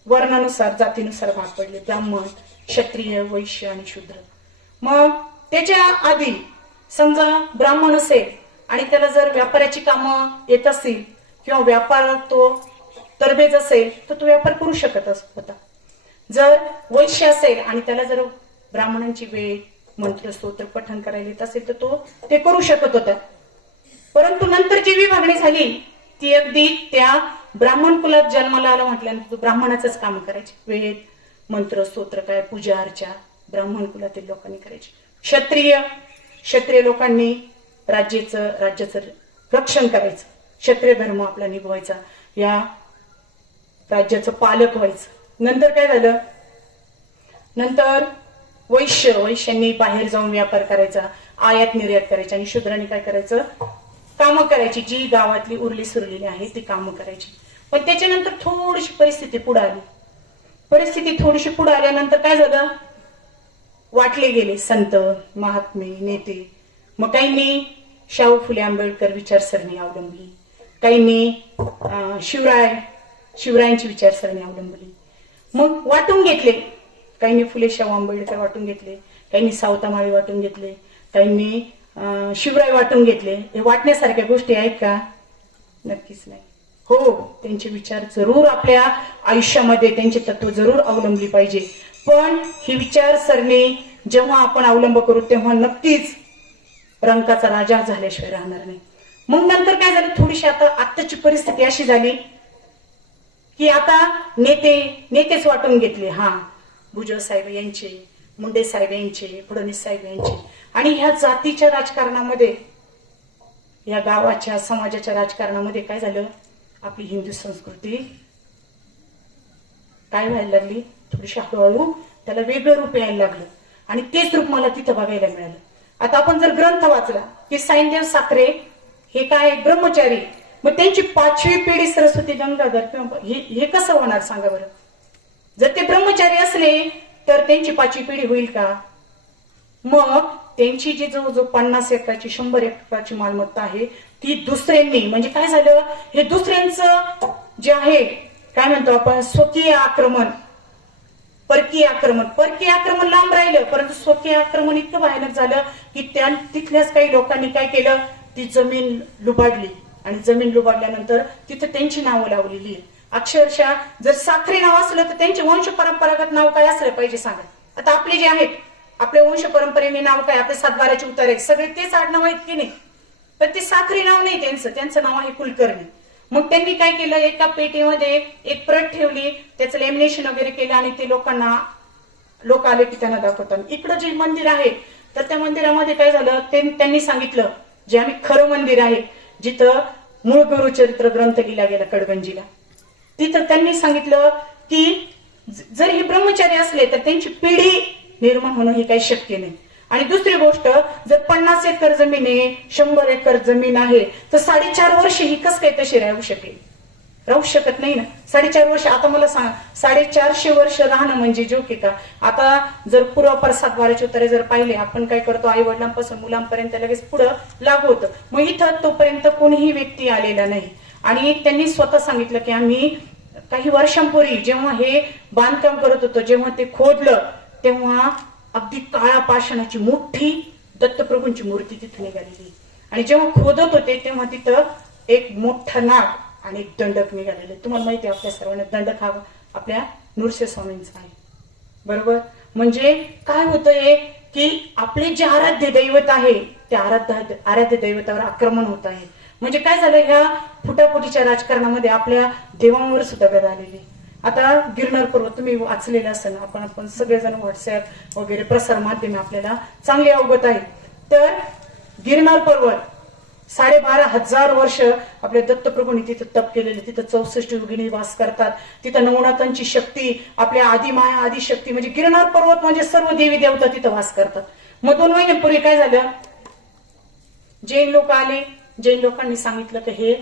वर्णानुसार जातीनुसार भाग पडले, ब्राह्मण, क्षत्रिय, वैश्य आणि शूद्र. मग त्याच्या आधी समजा ब्राह्मण असेल आणि त्याला जर व्यापाराची कामं येत असतील किंवा व्यापार तो तरबेज असेल तर तो व्यापार करू शकत होता. जर वैश्य असेल आणि त्याला जर ब्राह्मणांची वेळ मंत्र स्तोत्र पठण करायला येत असेल तर तो ते करू शकत होता. परंतु नंतर जी विभागणी झाली ती अगदी त्या ब्राह्मण कुलात जन्माला आलं म्हटल्यानंतर ब्राह्मणाचंच काम करायचे. वेद मंत्र स्तोत्र काय पूजा अर्चा ब्राह्मण कुलातील लोकांनी करायची. क्षत्रिय लोकांनी राज्याचं रक्षण करायचं. क्षत्रिय धर्म आपला निभवायचा, या राज्याचं पालक व्हायचं. नंतर काय झालं, नंतर वैश्यांनी बाहेर जाऊन व्यापार करायचा, आयात निर्यात करायची आणि शूद्रांनी काय करायचं, कामं करायची. जी गावातली उरली सुरलेली आहे ती कामं करायची. पण त्याच्यानंतर थोडीशी परिस्थिती पुढे आली. पुढे आल्यानंतर काय झालं, वाटले गेले संत महात्मे नेते. मग काहींनी शाहू फुले आंबेडकर विचारसरणी अवलंबली, काहींनी शिवरायांची विचारसरणी अवलंबली. मग वाटून घेतले, काहींनी फुले शाहू आंबेडकर वाटून घेतले, काहींनी सावतामाळी वाटून घेतले, काहींनी शिवराय वाटून घेतले. हे वाटण्यासारख्या गोष्टी आहेत का? नक्कीच नाही. हो, त्यांचे विचार जरूर आपल्या आयुष्यामध्ये त्यांचे तत्व जरूर अवलंबली पाहिजे. पण ही विचारसरणी जेव्हा आपण अवलंब करू तेव्हा नक्कीच रंकाचा राजा झाल्याशिवाय राहणार नाही. मग नंतर काय झालं, थोडीशी आताची परिस्थिती अशी झाली की आता नेतेच वाटून घेतले. भुजबळ साहेब यांचे, मुंडे साहेब यांचे, फडणवीस साहेब यांचे. आणि ह्या जातीच्या राजकारणामध्ये, या गावाच्या समाजाच्या राजकारणामध्ये काय झालं, आपली हिंदू संस्कृती काय व्हायला लागली, थोडीशी हळूहळू त्याला वेगळं रूप यायला लागलं. आणि तेच रूप मला तिथं बघायला मिळालं. आता आपण जर ग्रंथ वाचला की साईनदेव साखरे हे काय ब्रह्मचारी, मग त्यांची 5वी पिढी सरस्वती गंगाधर किंवा हे कसं होणार सांगा बरं. जर ते ब्रह्मचारी असले तर त्यांची 5वी पिढी होईल का? मग त्यांची जी जवळजवळ 50 एकराची 100 एकराची मालमत्ता आहे ती दुसऱ्यांनी, म्हणजे काय झालं, हे दुसऱ्यांचं जे आहे काय म्हणतो आपण स्वकीय आक्रमण, परकीय आक्रमण लांब राहिलं, परंतु स्वकीय आक्रमण इतकं भयानक झालं की तिथल्याच काही लोकांनी काय केलं, ती जमीन लुबाडली. आणि जमीन लुबाडल्यानंतर तिथं त्यांची नावं लावलेली. अक्षरशः जर साखरे नाव असलं तर त्यांचे वंश परंपरागत नाव काय असलं पाहिजे सांगा. आता आपले जे आहेत, आपल्या वंश परंपरेने नाव काय, आपले 712चे उतारे सगळे तेच आडनाव आहेत की नाही, तर ते साखरे नाव नाही त्यांचं नाव आहे कुलकर्णी. मग त्यांनी काय केलं, एका पेटीमध्ये एक प्रत ठेवली, त्याचं लॅमिनेशन वगैरे केलं आणि ते लोक आले की त्यांना दाखवतात. इकडं जे मंदिर आहे तर त्या मंदिरामध्ये काय झालं, त्यांनी सांगितलं, जे आम्ही खरं मंदिर आहे जिथं मूळ गुरुचरित्र ग्रंथ लिहिला गेला कडगंजीला, तिथं त्यांनी सांगितलं की जर हे ब्रह्मचारी असले तर त्यांची पिढी निर्माण होणं हे काही शक्य नाही. आणि दुसरी गोष्ट, जर 50 एकर जमीन आहे, 100 एकर जमीन आहे, तर 4.5 वर्ष ही कस काय तशी राहू शकेल? राहू शकत नाही ना. 4.5 वर्ष, आता मला सांगा 450 वर्ष राहणं म्हणजे जोक आहे का? आता जर पूर्वापार 712चे उतारे जर पाहिले, आपण काय करतो, आई वडिलांपासून मुलांपर्यंत लगेच पुढं लागू होतं. मग इथं तोपर्यंत कोणीही व्यक्ती आलेला नाही. आणि त्यांनी स्वतः सांगितलं की आम्ही काही वर्षांपूर्वी जेव्हा हे बांधकाम करत होतो, जेव्हा ते खोदलं तेव्हा अगदी काळ्या पाषाणाची मोठी दत्तप्रभूंची मूर्ती तिथे निघालेली. आणि जेव्हा खोदत होते तेव्हा तिथं एक मोठा नाग आणि एक दंडक निघालेले. तुम्हाला माहिती आहे आपल्या सर्वांना, दंडक हा आपल्या नृसिंह स्वामींचा आहे, बरोबर. म्हणजे काय होतंय की आपले जे आराध्य दैवत आहे त्या आराध्य दैवतावर आक्रमण होत आहे. म्हणजे काय झालं, ह्या फुटाफुटीच्या राजकारणामध्ये आपल्या देवांवर सुद्धा गदा आलेली. आता गिरनार पर्वत तुम्ही वाचलेला असेल, आपण सगळेजण व्हॉट्सअप वगैरे प्रसार माध्यमे आपल्याला चांगले अवगत आहे. तर गिरनार पर्वत 12,500 वर्ष आपल्या दत्तप्रभूंनी तिथं तप केलेले, तिथं 64 योगिनी वास करतात, तिथं नवनाथांची शक्ती, आपल्या आदिमाया आदिशक्ती म्हणजे गिरनार पर्वत म्हणजे सर्व देवी देवता तिथं वास करतात. मग 2 महिन्यापूर्वी काय झालं, जैन लोक आले. जैन लोकांनी सांगितलं की हे,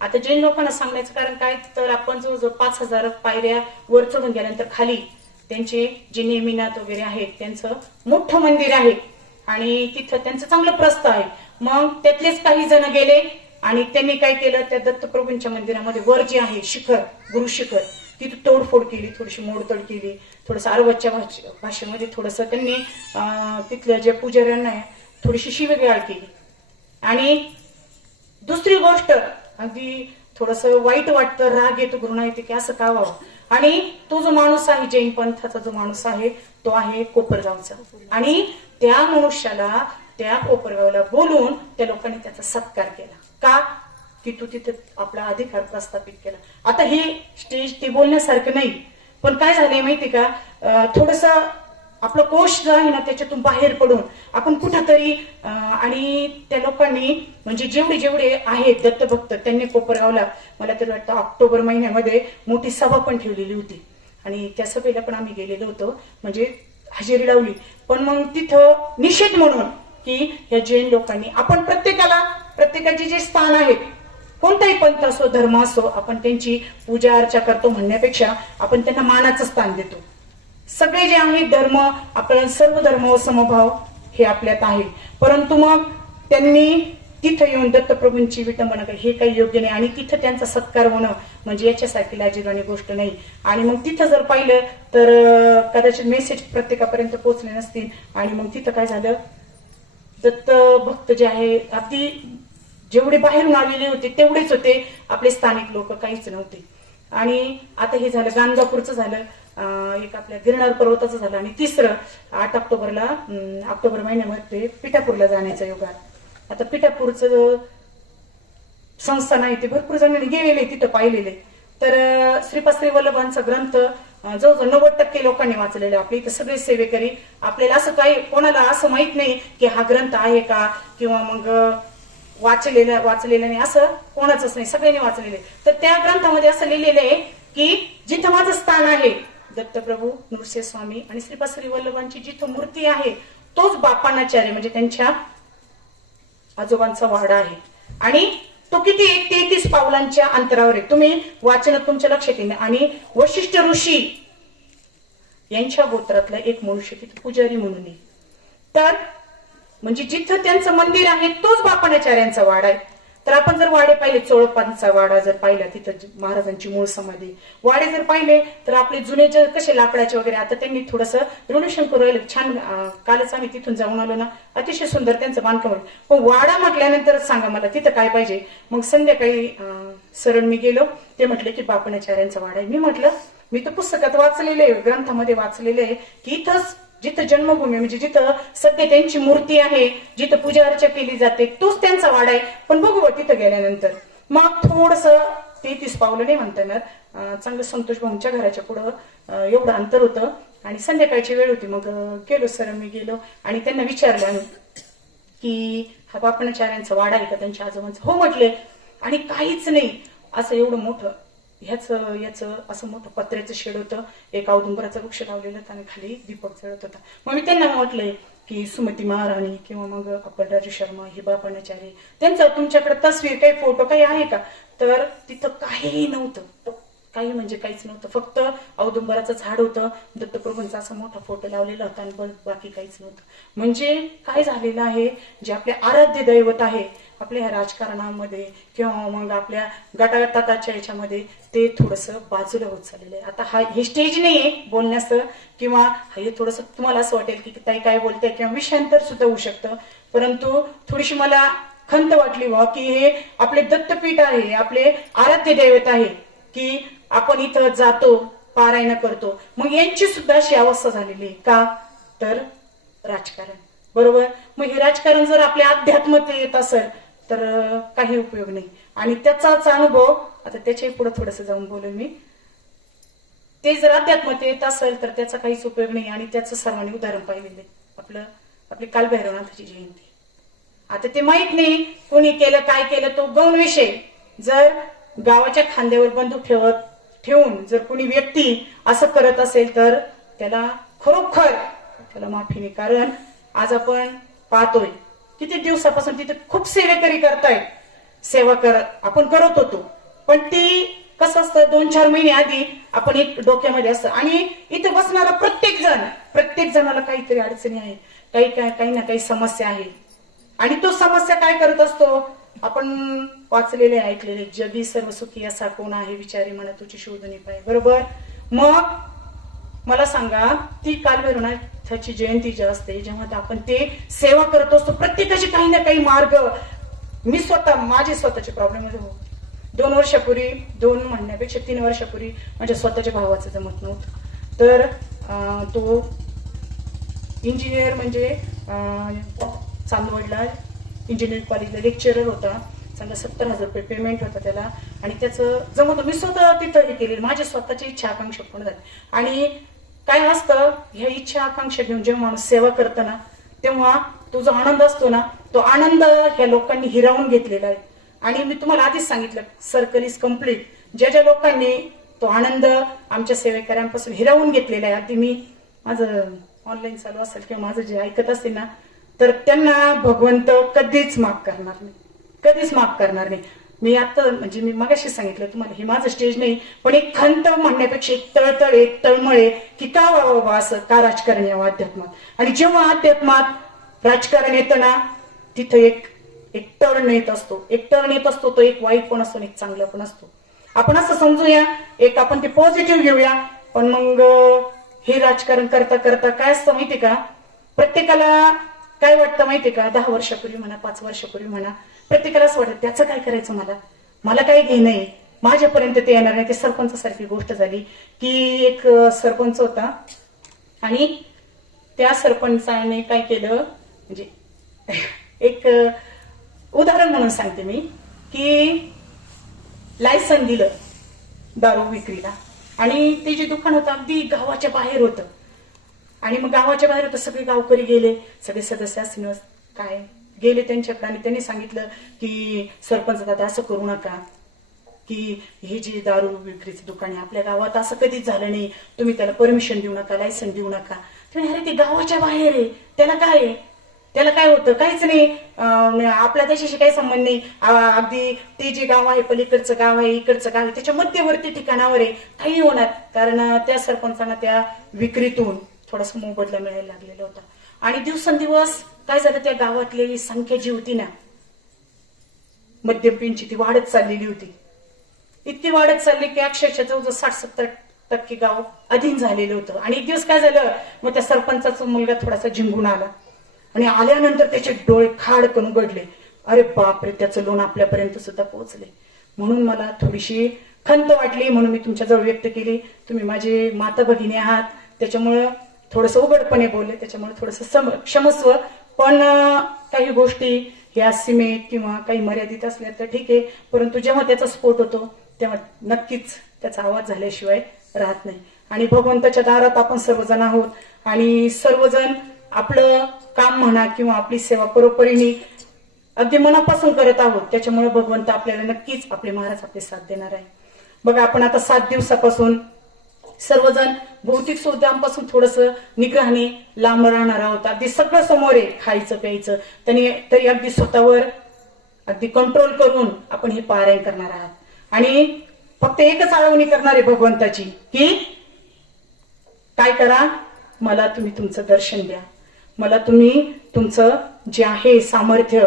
आता जैन लोकांना सांगण्याचं कारण काय, तर आपण जवळजवळ 5,000 पायऱ्या वर चढून गेल्यानंतर खाली त्यांचे जे नेमिनाथ वगैरे आहेत त्यांचं मोठं मंदिर आहे आणि तिथं त्यांचं चांगलं प्रस्थ आहे. मग त्यातलेच काही जण गेले आणि त्यांनी काय केलं, त्या दत्तप्रभूंच्या मंदिरामध्ये वर जे आहे शिखर, गुरु शिखर, तिथे तोडफोड केली, थोडीशी मोडतोड केली, थोडस अरबच्या भाषेमध्ये थोडस त्यांनी तिथल्या ज्या पुजाऱ्यांना थोडीशी शिवीगाळ केली. आणि दुसरी गोष्ट, अगदी थोडस वाईट वाटतं, राग येतो, घृणा येते की असं का व्हावं. आणि तो जो माणूस आहे, जैन पंथाचा जो माणूस आहे, तो आहे कोपरगावचा. आणि त्या मनुष्याला, त्या कोपरगावला बोलून त्या लोकांनी त्याचा सत्कार केला. का? की तू तिथे आपला अधिकार प्रस्थापित केला. आता हे स्टेज ते बोलण्यासारखं नाही, पण काय झालंय माहिती का, थोडस आपलं कोश जो आहे ना त्याच्यातून बाहेर पडून आपण कुठंतरी, आणि त्या लोकांनी म्हणजे जेवढे आहेत दत्तभक्त, त्यांनी कोपरगावला मला तरी वाटतं ऑक्टोबर महिन्यामध्ये मोठी सभा पण ठेवलेली होती. आणि त्या सभेला पण आम्ही गेलेलो होतो, म्हणजे हजेरी लावली. पण मग तिथं निषेध म्हणून की या जैन लोकांनी, आपण प्रत्येकाचे जे स्थान आहेत, कोणताही पंथ असो, धर्म असो, आपण त्यांची पूजा अर्चा करतो म्हणण्यापेक्षा आपण त्यांना मानाचं स्थान देतो. सगळे जे आहेत धर्म, आपल्याला सर्व धर्म व समभाव हे आपल्यात आहे. परंतु मग त्यांनी तिथं येऊन दत्तप्रभूंची विटंबना करणं हे काही योग्य नाही. आणि तिथं त्यांचा सत्कार होणं म्हणजे याच्यासारखी लाजिरवाणी गोष्ट नाही. आणि मग तिथं जर पाहिलं तर कदाचित मेसेज प्रत्येकापर्यंत पोहोचले नसतील. आणि मग तिथं काय झालं, दत्त भक्त जे आहे अगदी जेवढे बाहेरून आलेले होते तेवढेच होते, आपले स्थानिक लोक काहीच नव्हते. आणि आता हे झालं गाणगापूरचं झालं, एक आपल्या गिरनार पर्वताचं झालं. आणि तिसरं 8 ऑक्टोबरला ऑक्टोबर महिन्यामध्ये पिठापूरला जाण्याचा योग आला. आता पिठापूरचं संस्थान आहे ते भरपूर जणांनी गेलेले, तिथं पाहिलेले. तर श्रीपाद श्री वल्लभांचा ग्रंथ जवळजवळ 90% लोकांनी वाचलेले. आपले इथे सगळे सेवेकरी, आपल्याला असं काही कोणाला असं माहित नाही की हा ग्रंथ आहे का, किंवा मग वाचलेलं नाही असं कोणाचंच नाही, सगळ्यांनी वाचलेले. तर त्या ग्रंथामध्ये असं लिहिलेलं आहे की जिथं माझं स्थान आहे, दत्तप्रभू, नृसिंह स्वामी आणि श्रीपाद श्री वल्लभांची जिथं मूर्ती आहे, तोच बापानाचार्य म्हणजे त्यांच्या आजोबांचा वाडा आहे. आणि तो किती 33 पावलांच्या अंतरावर आहे. तुम्ही वाचनात तुमच्या लक्षात येईल. आणि वशिष्ठ ऋषी यांच्या गोत्रातला एक मनुष्य तिथे पुजारी म्हणून आहे. तर म्हणजे जिथं त्यांचं मंदिर आहे तोच बापानाचार्यांचा वाडा आहे. तर आपण जर वाडे पाहिले, चोळपांचा वाडा जर पाहिला, तिथं महाराजांची मूळ समाधी, वाडे जर पाहिले तर आपले जुने जे कसे लाकडाचे वगैरे, आता त्यांनी थोडंसं रिनोव्हेशन करू राहिलं. छान, कालच आम्ही तिथून जाऊन आलो ना, अतिशय सुंदर त्यांचं बांधकाम. पण वाडा म्हटल्यानंतरच सांगा मला तिथं काय पाहिजे. मग संध्याकाळी सरळ मी गेलो, ते म्हटले की बापानाचार्यांचा वाडा आहे. मी म्हटलं, मी तर पुस्तकात वाचलेलं आहे, ग्रंथामध्ये वाचलेलं आहे की इथंच जिथं जन्मभूमी म्हणजे जिथं सध्या त्यांची मूर्ती आहे, जिथं पूजा अर्चा केली जाते, तोच त्यांचा वाडा आहे. पण बघू तिथं गेल्यानंतर मग थोडस 33 पावलं नाही म्हणता येणार, चांगलं संतोष भाऊंच्या घराच्या पुढं एवढं अंतर होतं. आणि संध्याकाळची वेळ होती. मग गेलो, सर मी गेलो आणि त्यांना विचारलं की हा बापनाचार्यांचा वाडा आहे का त्यांच्या आजोबांचा? हो म्हटले. आणि काहीच नाही, असं एवढं मोठं याचं असं मोठं पत्र्याचं शेड होतं, एक औदुंबराचं वृक्ष लावलेलं होतं आणि खाली दीपक जळत होता. मग मी त्यांना म्हटलंय की सुमती महाराणी किंवा मग अप्पलराजू शर्मा हे बापानाचार्य, त्यांचा तुमच्याकडे तस्वीर काही फोटो काही आहे का? तर तिथं काहीही नव्हतं, काही म्हणजे काहीच नव्हतं. फक्त औदुंबराचं झाड होतं, दत्तप्रभूंचा असा मोठा फोटो लावलेला होता आणि बाकी काहीच नव्हतं. म्हणजे काय झालेलं आहे, जे आपले आराध्य दैवत आहे आपल्या ह्या राजकारणामध्ये किंवा मग आपल्या गटागटाच्या याच्यामध्ये, ते थोडंसं बाजूला होत चाललेलं आहे. आता हे स्टेज नाहीये बोलण्याचं, किंवा हे थोडंसं तुम्हाला असं वाटेल की ताई काय बोलते किंवा विषयांतर सुद्धा होऊ शकतं. परंतु थोडीशी मला खंत वाटली की हे आपले दत्तपीठ आहे, आपले आराध्य दैवत आहे, की आपण इथं जातो, पारायण करतो. मग यांची सुद्धा अशी अवस्था झालेली आहे. का? तर राजकारण. बरोबर. मग हे राजकारण जर आपल्या अध्यात्मात येत असेल तर काही उपयोग नाही. आणि त्याचाच अनुभव, आता त्याच्याही पुढे थोडंसं जाऊन बोलेन मी, ते जर अध्यात्मात येत असेल तर त्याचा काहीच उपयोग नाही. आणि त्याचं सर्वांनी उदाहरण पाहिलेलं आहे, आपली कालभैरवनाथाची जयंती. आता ते माहित नाही कोणी केलं काय केलं, तो गौण विषय. जर गावाच्या खांद्यावर बंदूक ठेवून जर कोणी व्यक्ती असं करत असेल तर त्याला खरोखर त्याला माफी नाही. कारण आज आपण पाहतोय किती दिवसापासून तिथे खूप सेवेकरी करतायत, सेवा आपण करत होतो. पण ती कसं असतं, 2-4 महिने आधी आपण एक डोक्यामध्ये असतं. आणि इथे बसणारा प्रत्येक जणाला काहीतरी अडचणी आहे, काही ना काही समस्या आहे. आणि तो समस्या काय करत असतो, आपण वाचलेले ऐकलेले, जगी सर्व सुखी असा कोण आहे, विचारी म्हणा तुझी शोधणी पाय. बरोबर. मग मला सांगा, ती कालभैरवनाथाची जयंती जी असते, जेव्हा आपण ते सेवा करत असतो, प्रत्येकाचे काही ना काही मार्ग, मी स्वतः माझे स्वतःचे प्रॉब्लेम मध्ये 2 म्हणण्यापेक्षा 3 वर्षापूर्वी माझ्या स्वतःच्या भावाचं जमत नव्हतं. तर तो इंजिनियर म्हणजे चांदवडला इंजिनिअरिंग कॉलेजला लेक्चरर होता. चांगला 70,000 रुपये पेमेंट होता त्याला, आणि त्याचं जमत, मी स्वतः तिथं हे केलेलं, माझी स्वतःची इच्छा आकांक्षा पूर्ण झाली. आणि काय असतं, ह्या इच्छा आकांक्षा घेऊन जेव्हा माणूस सेवा करतो ना, तेव्हा तो जो आनंद असतो ना, तो आनंद ह्या लोकांनी हिरावून घेतलेला आहे. आणि मी तुम्हाला आधीच सांगितलं, सर्कल इज कम्प्लीट. ज्या लोकांनी तो आनंद आमच्या सेवेकऱ्यांपासून हिरावून घेतलेला आहे, अगदी मी माझं ऑनलाईन चालू असेल किंवा माझं जे ऐकत असेल ना, तर त्यांना भगवंत कधीच माफ करणार नाही, कधीच माफ करणार नाही. मी आता म्हणजे मी मगाशी सांगितलं तुम्हाला, हे माझं स्टेज नाही, पण एक खंत म्हणण्यापेक्षा एक तळतळ, एक तळमळे, की का बाबा असं का राजकारण यावं अध्यात्मात. आणि जेव्हा अध्यात्मात राजकारण येतं ना, तिथं एक टर्न येत असतो, तो एक वाईट पण असतो, एक चांगला पण असतो. आपण असं समजूया, एक आपण ते पॉझिटिव्ह घेऊया. पण मग हे राजकारण करता करता काय असतं माहितीये का, प्रत्येकाला काय वाटतं माहितीये का, 10 वर्षापूर्वी म्हणा, 5 वर्षापूर्वी म्हणा, प्रत्येकाला असं वाटतं त्याचं काय करायचं, मला काय घेणं आहे, माझ्यापर्यंत ते येणार नाही. ते सरपंचासारखी गोष्ट झाली की एक सरपंच होता, आणि त्या सरपंचाने काय केलं, म्हणजे एक उदाहरण म्हणून सांगते मी, की लायसन दिलं दारू विक्रीला, आणि ते जे दुकान होतं अगदी गावाच्या बाहेर होतं. आणि मग गावाच्या बाहेर होतं, सगळे गावकरी गेले, सगळे सदस्य असतील काय गेले त्यांच्याकडे, आणि त्यांनी सांगितलं की सरपंच दादा असं करू नका, की हे जे दारू विक्रीचं दुकान आहे आपल्या गावात असं कधीच झालं नाही, तुम्ही त्याला परमिशन देऊ नका, लायसन देऊ नका. तुम्ही अरे ते गावाच्या बाहेर आहे, त्याला काय आहे, त्याला काय होतं, काहीच नाही, आपल्या त्याच्याशी काही संबंध नाही. अगदी ते जे गाव आहे, पलीकडचं गाव आहे, इकडचं गाव आहे, त्याच्या मध्यवर्ती ठिकाणावर आहे, काही होणार. कारण त्या सरपंचांना त्या विक्रीतून थोडासा मोबदला मिळायला लागलेला होता. आणि दिवसेंदिवस काय झालं, त्या गावातली संख्या जी होती ना मद्यपींची, ती वाढत चाललेली होती. इतकी वाढत चालली की अक्षरशः जवळजवळ 60-70% गाव अधीन झालेलं होतं. आणि एक दिवस काय झालं, मग त्या सरपंचाचा मुलगा थोडासा झिंगून आला, आणि आल्यानंतर त्याचे डोळे खाडकन उघडले, अरे बापरे, त्याचं लोण आपल्यापर्यंत सुद्धा पोहोचले. म्हणून मला थोडीशी खंत वाटली, म्हणून मी तुमच्याजवळ व्यक्त केली. तुम्ही माझे माता भगिनी आहात, त्याच्यामुळं थोडंसं उघडपणे बोलले, त्याच्यामुळे थोडंसं क्षमस्व. पण काही गोष्टी ह्या सीमेत किंवा काही मर्यादित असल्या तर ठीक आहे, परंतु जेव्हा त्याचा स्फोट होतो तेव्हा नक्कीच त्याचा आवाज झाल्याशिवाय राहत नाही. आणि भगवंताच्या दारात आपण सर्वजण आहोत, आणि सर्वजण आपलं काम म्हणा किंवा आपली सेवा परोपरीने अगदी मनापासून करत आहोत. त्याच्यामुळे भगवंत आपल्याला नक्कीच, आपले महाराज आपले साथ देणार आहे. बघा, आपण आता 7 दिवसापासून सर्वजण भौतिक सुविधांपासून थोडंसं निग्रहाने लांब राहणार आहोत. अगदी सगळं समोर आहे, खायचं प्यायचं, तरी अगदी स्वतःवर अगदी कंट्रोल करून आपण हे पारायण करणार आहात. आणि फक्त एकच आळवणी करणार आहे भगवंताची, की काय करा, मला तुम्ही तुमचं दर्शन द्या, मला तुम्ही तुमचं जे आहे सामर्थ्य,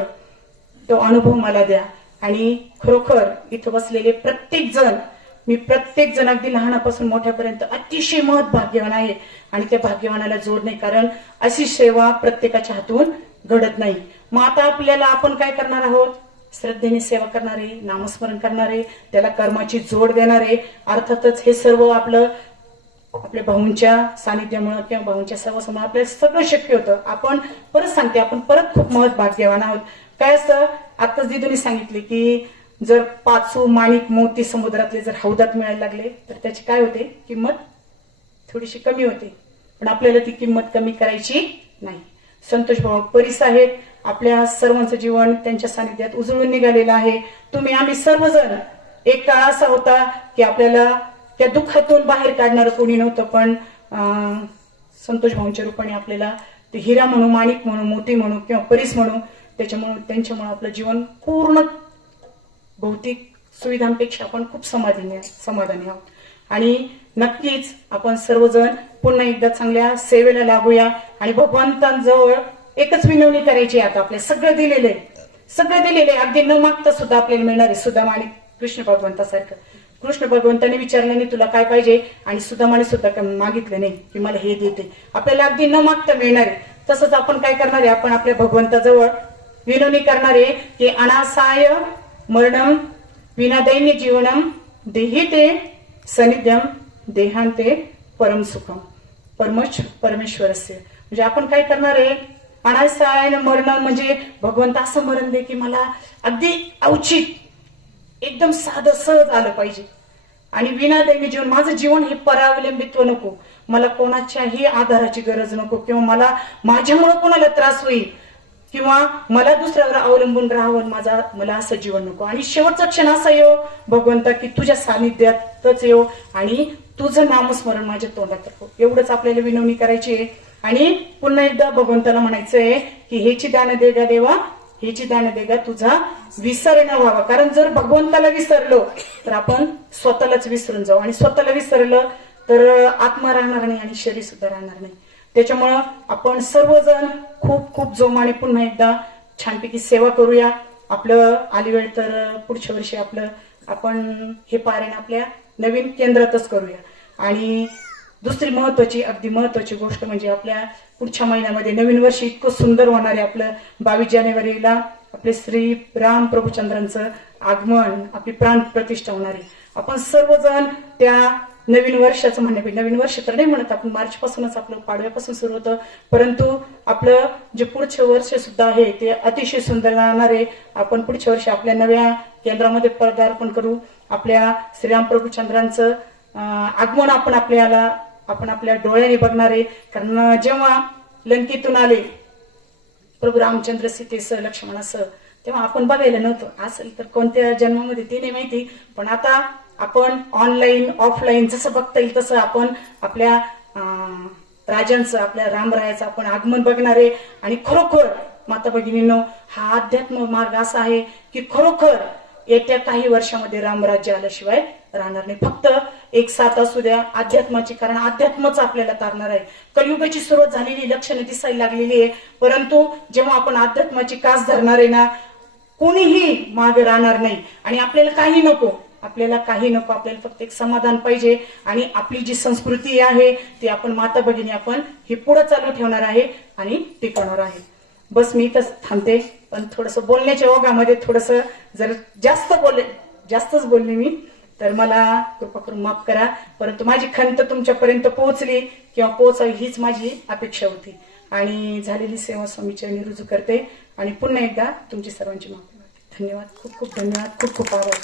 तो अनुभव मला द्या. आणि खरोखर इथं बसलेले प्रत्येक जण अगदी लहानापासून मोठ्यापर्यंत अतिशय महत् भाग्यवान आहे. आणि त्या भाग्यवानाला जोड नाही, कारण अशी सेवा प्रत्येकाच्या हातून घडत नाही. मग आता आपल्याला आपण काय करणार आहोत, श्रद्धेने सेवा करणारे, नामस्मरण करणारे, त्याला कर्माची जोड देणारे. अर्थातच हे सर्व आपल्या भाऊंच्या सानिध्यामुळे किंवा भाऊंच्या सहवासामुळे आपल्याला सगळं शक्य होतं. आपण परत सांगते, आपण परत खूप महत् भाग्यवान आहोत. काय असतं, आताच दिदूने सांगितले की जर 5 माणिक मोती समुद्रातले जर हौदात मिळायला लागले तर त्याची काय होते, किंमत थोडीशी कमी होते. पण आपल्याला ती किंमत कमी करायची नाही. संतोष भाऊ परीस आहेत, आपल्या सर्वांचं जीवन त्यांच्या सानिध्यात उजळून निघालेलं आहे. आम्ही सर्वजण, एक काळ असा होता की आपल्याला त्या दुःखातून बाहेर काढणारं कोणी नव्हतं, पण संतोष भाऊंच्या रूपाने आपल्याला ते हिरा म्हणू, माणिक म्हणू, मोती म्हणू किंवा परीस म्हणू, त्यांच्यामुळे आपलं जीवन पूर्ण भौतिक सुविधांपेक्षा आपण खूप समाधानी आहोत. आणि नक्कीच आपण सर्वजण पुन्हा एकदा चांगल्या सेवेला लागूया. आणि भगवंतांजवळ एकच विनवणी करायची, आता आपल्या सगळं दिलेलं आहे, अगदी न मागता सुद्धा आपल्याला मिळणार आहे, सुदामा आणि कृष्ण भगवंतासारखं. कृष्ण भगवंताने विचारलं नाही तुला काय पाहिजे, आणि सुदामाने सुद्धा मागितलं नाही की मला हे देते. आपल्याला अगदी न मागता मिळणार आहे. तसंच आपण काय करणार आहे, आपण आपल्या भगवंताजवळ विनवणी करणार आहे की अनासाय मरणम विनादैन्य जीवनम देही ते सनिध्यम देहांते परम सुखम परमेश्वरस्य. म्हणजे आपण काय करणार आहे, अनासाय मरण म्हणजे भगवंत असं मरण दे की मला अगदी अवचित एकदम साधं सहज आलं पाहिजे, आणि विनादैन्य जीवन, माझं जीवन हे परावलंबित्व नको, मला कोणाच्याही आधाराची गरज नको, किंवा मला माझ्यामुळे कोणाला त्रास होईल किंवा मला दुसऱ्यावर अवलंबून राहावं, मला असं जीवन नको. आणि शेवटचा क्षण असा येऊ भगवंता की तुझ्या सानिध्यातच येऊ आणि तुझं नामस्मरण माझ्या तोंडात राहो. एवढंच आपल्याला विनवणी करायची आहे. आणि पुन्हा एकदा भगवंताला म्हणायचंय की हेची दान दे गा देवा, हेची दान दे गा, तुझा विसर न व्हावा. कारण जर भगवंताला विसरलो तर आपण स्वतःलाच विसरून जाऊ, आणि स्वतःला विसरलं तर आत्मा राहणार नाही आणि शरीर सुद्धा राहणार नाही. त्याच्यामुळं आपण सर्वजण खूप खूप जोमाने पुन्हा एकदा छानपैकी सेवा करूया. आपलं आली वेळ तर पुढच्या वर्षी आपण हे पारायण आपल्या नवीन केंद्रातच करूया. आणि दुसरी अगदी महत्वाची गोष्ट म्हणजे आपल्या पुढच्या महिन्यामध्ये नवीन वर्ष इतकं सुंदर होणार आहे. आपलं 22 जानेवारीला आपले श्री राम प्रभुचंद्रांचं आगमन, आपली प्राण प्रतिष्ठा होणार आहे. आपण सर्वजण त्या नवीन वर्षाचं म्हणण्यापेक्षा, नवीन वर्ष तर नाही म्हणत आपण, मार्च पासूनच आपलं पाडव्यापासून सुरू होतं, परंतु आपलं जे पुढचं वर्ष सुद्धा आहे ते अतिशय सुंदर राहणार आहे. आपण पुढच्या वर्षी आपल्या नव्या केंद्रामध्ये पदार्पण करू. आपल्या श्रीराम प्रभुचंद्रांचं आगमन आपण आपल्या डोळ्याने बघणार आहे. कारण जेव्हा लंकेतून आले प्रभू रामचंद्र सीतेसह लक्ष्मणासह, तेव्हा आपण बघायला नव्हतं. असेल तर कोणत्या जन्मामध्ये ते नाही माहिती, पण आता आपण ऑनलाईन ऑफलाईन जसं बघता येईल तसं आपण आपल्या राजांचं, आपल्या रामरायाचं आपण आगमन बघणार आहे. आणि खरोखर माता भगिनींनो, हा अध्यात्म मार्ग असा आहे की खरोखर येत्या काही वर्षामध्ये रामराज्य आल्याशिवाय राहणार नाही. फक्त एक साथ असू द्या अध्यात्माची, कारण अध्यात्मच आपल्याला तारणार आहे. कलियुगाची सुरुवात झालेली लक्षणं दिसायला लागलेली आहे, परंतु जेव्हा आपण अध्यात्माची कास धरणार आहे ना, कोणीही मागे राहणार नाही. आणि आपल्याला काही नको, आपल्याला फक्त एक समाधान पाहिजे. आणि आपली जी संस्कृती आहे ती आपण माता भगिनी आपण ही पुढे चालू ठेवणार आहे आणि टिकवणार आहे. बस मी इथंच थांबते. पण थोडस बोलण्याच्या ओघामध्ये थोडस जर जास्तच बोलले मी, तर मला कृपा करून माफ करा. परंतु माझी खंत तुमच्यापर्यंत पोहोचली किंवा पोहोचावी हीच माझी अपेक्षा होती. आणि झालेली सेवा स्वामीचरणी रुजू करते. आणि पुन्हा एकदा तुमची सर्वांची माफी मागते. धन्यवाद, खूप खूप धन्यवाद, खूप खूप आभार.